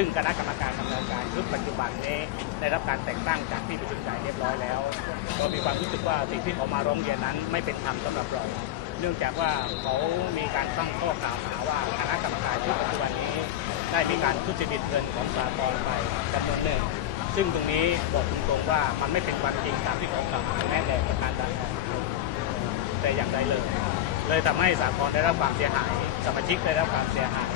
ซึ่งคณะกรรมการดำเนินการชุดปัจจุบันนี้ได้รับการแต่งตั้งจากที่ประชุมใหญ่เรียบร้อยแล้วก็มีความรู้สึกว่าสิ่งที่ออกมาร้องเรียนนั้นไม่เป็นธรรมสำหรับเรา เนื่องจากว่าเขามีการตั้งข้อกล่าวหาว่าคณะกรรมการชุดปัจจุบันนี้ ได้มีการทุจริตเงินของสากลไปจำนวนหนึ่งซึ่งตรงนี้บอกตรงๆว่ามันไม่เป็นความจริงตามที่เขากล่าวหาแม้แต่ประการใดแต่อย่างใดเลย เลยทำให้สากลได้รับความเสียหายสมาชิกได้รับความเสียหาย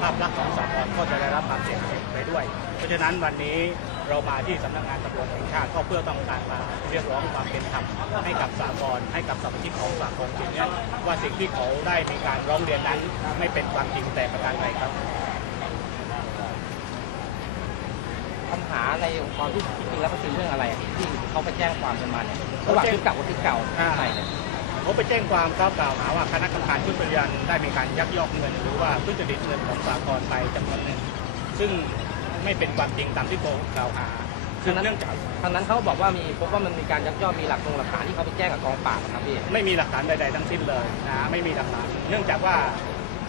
ภาพลักษณ์ของสากลก็จะได้รับความเสียหายไปด้วย เพราะฉะนั้นวันนี้ เรามาที่สำนักงานตำรวจแห่งชาติก็เพื่อต้องการมาเรียกร้องความเป็นธรรมให้กับสากลให้กับสมาชิกของสากลจริงเนี่ยว่าสิ่งที่เขาได้มีการร้องเรียนนั้นไม่เป็นความจริงแต่ประการใดครับปัญหาในองค์กรที่จริงๆแล้วก็คือเรื่องอะไรอะที่เขาไปแจ้งความกันมาเนี่ยระหว่างชุดเก่ากับชุดเก่าอ่าอะไรเนี่ยเขาไปแจ้งความเขากล่าวหาว่าคณะกรรมการชุดปฏิบัติได้มีการยักยอกเงิน หรือว่าทุจริตเงินของสากลไปจำนวนหนึ่งซึ่ง ไม่เป็นความจริงตามที่เขากล่าวหาคือเนื่องจากทางนั้นเขาบอกว่ามีพบว่ามันมีการยักยอกมีหลักฐานหลักฐานที่เขาไปแจ้งกับกองปราบอะครับพี่ ไม่มีหลักฐานใดๆทั้งสิ้นเลยนะไม่มีหลักฐานเนื่องจากว่า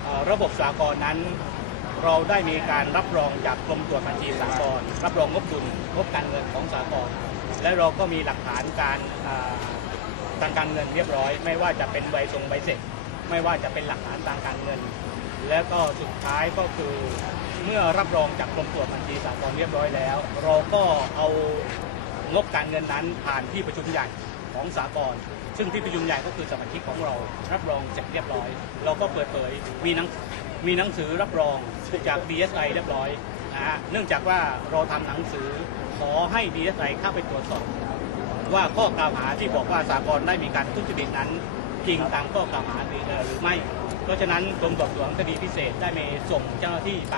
เอ่อระบบสากลนั้น เราได้มีการรับรองจากกรมตรวจบัญชีสากลรับรองงบดุลงบการเงินของสากลและเราก็มีหลักฐานการอ่าทางการเงินเรียบร้อย ไม่ว่าจะเป็นใบส่งใบเสร็จ ไม่ว่าจะเป็นหลักฐานทางการเงิน แล้วก็สุดท้ายก็คือ เมื่อรับรองจากกรมตรวจบัญชีสากลเรียบร้อยแล้ว เราก็เอางบการเงินนั้นผ่านที่ประชุมใหญ่ของสากลซึ่งที่ประชุมใหญ่ก็คือสมาชิกของเรารับรองเสร็จเรียบร้อย เราก็เปิดเผยมีหนังมีหนังสือรับรองจาก DSI เรียบร้อยนะฮะเนื่องจากว่าเราทำหนังสือขอให้ DSI เข้าไปตรวจสอบว่าข้อกล่าวหาที่บอกว่าสากลได้มีการทุจริตนั้น จริงตามข้อกล่าวหาหรือไม่ เพราะฉะนั้นกรมสอบสวนคดีพิเศษได้มีส่งเจ้าหน้าที่ไป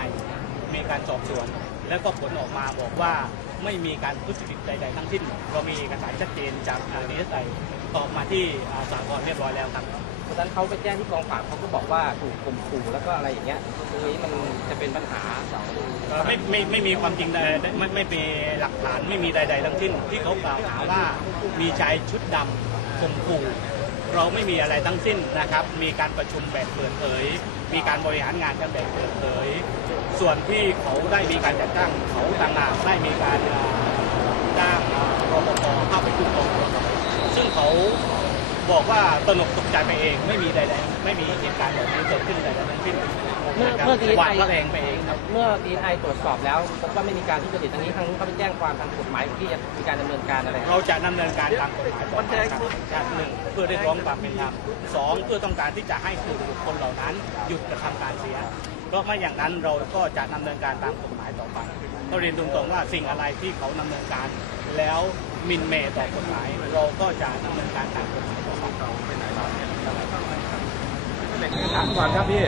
มีการสอบสวน แล้วก็ผลออกมาบอกว่าไม่มีการทุจริตใดๆทั้งสิ้นเรามีเอกสารชัดเจนจากดีเอสไอตอบมาที่อ่าสากลเรียบร้อยแล้วครับตอนนั้นเขาไปแจ้งที่กองปราบเขาก็บอกว่าถูกข่มขู่แล้วก็อะไรอย่างเงี้ยตรงนี้มันจะเป็นปัญหาสองไม่ไม่ไม่มีความจริงใดไม่ไม่มีหลักฐานไม่มีใดๆทั้งสิ้นที่เขากล่าวหาว่ามีชายชุดดำข่มขู่ เราไม่มีอะไรทั้งสิ้นนะครับ มีการประชุมแบบเปิดเผย มีการบริหารงานกันแบบเปิดเผย ส่วนที่เขาได้มีการจัดตั้งเขาต่างหากได้มีการเอ่อจ้างเอ่อรปภเข้าไปคุ้มครองซึ่งเขาบอกว่าตระหนกตกใจไปเองไม่มีใดๆไม่มีเหตุการณ์แบบนี้เกิดขึ้นใดๆทั้งสิ้นเมื่อนะครับเมื่อดีหวาดไอระแวงไปเองครับเมื่อดีไอตรวจสอบแล้วพบว่าไม่มีการทุจริตทางนี้ทางนู้นเขาไปแจ้งความทางกฎหมายที่จะมีการดำเนินการอะไร เราจะดำเนินการตามกฎหมายต่อไปครับอย่างหนึ่งเพื่อเรียกร้องความเป็นธรรมสองเพื่อต้องการที่จะให้กลุ่มบุคคลเหล่านั้นหยุดกระทำการเสีย เพราะไม่อย่างนั้นเราก็จะดำเนินการตามกฎหมายต่อไปก็เรียนตรงๆว่าสิ่งอะไรที่เขาดำเนินการแล้วมินเมต่อกฎหมายเราก็จะดำเนินการตามกฎหมายต่อไปถามก่อนครับพี่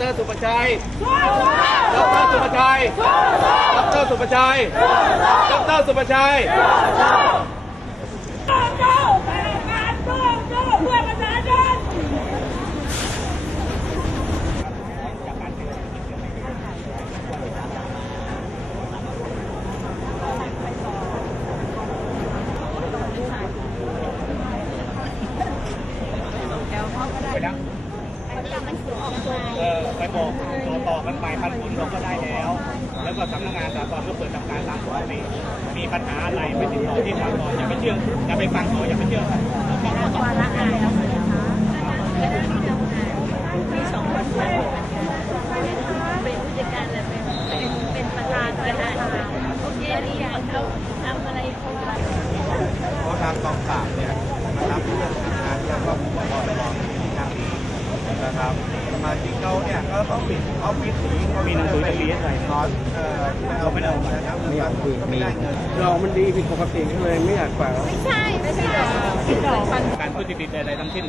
ดรสุประชัยดรสุประชัยดรสุประชัยดรสุประชัย โจ้โจ้พนักงานโจ้โจ้เพื่อประชาชน ไปแล้วเออไป บอกต่อต่อกันไปพันคุณเราก็ได้แล้ว แล้วก็สำนักงานสากลก็เปิดทำการตามปกติมีปัญหาอะไรไปติดต่อที่สากลอย่าไปเชื่ออย่าไปฟังเขาอย่าไปเชื่อแต่เราตัวละกันแล้วนะคะมีสองคนเป็นผู้จัดการและเป็นเป็นประธานประธานโอเคหรือยังเขาทำอะไรเขาเพราะทางกองปราบเนี่ยมารับเรื่องทำงานที่ว่าผู้บริหารที่ทางนะครับ มาชิกเขาเนี่ยก็ต้องปิดออฟฟิศหนีเขามีหนังสือจาก DSI นอนเอ่อที่เอาไม่ได้นะครับมีก็ไม่ได้เงินเรามันดีผิดปกติก็เลยไม่อยากฝากไม่ใช่ ไม่ใช่ดอกดอกการทุจริตใดๆทั้งสิ้น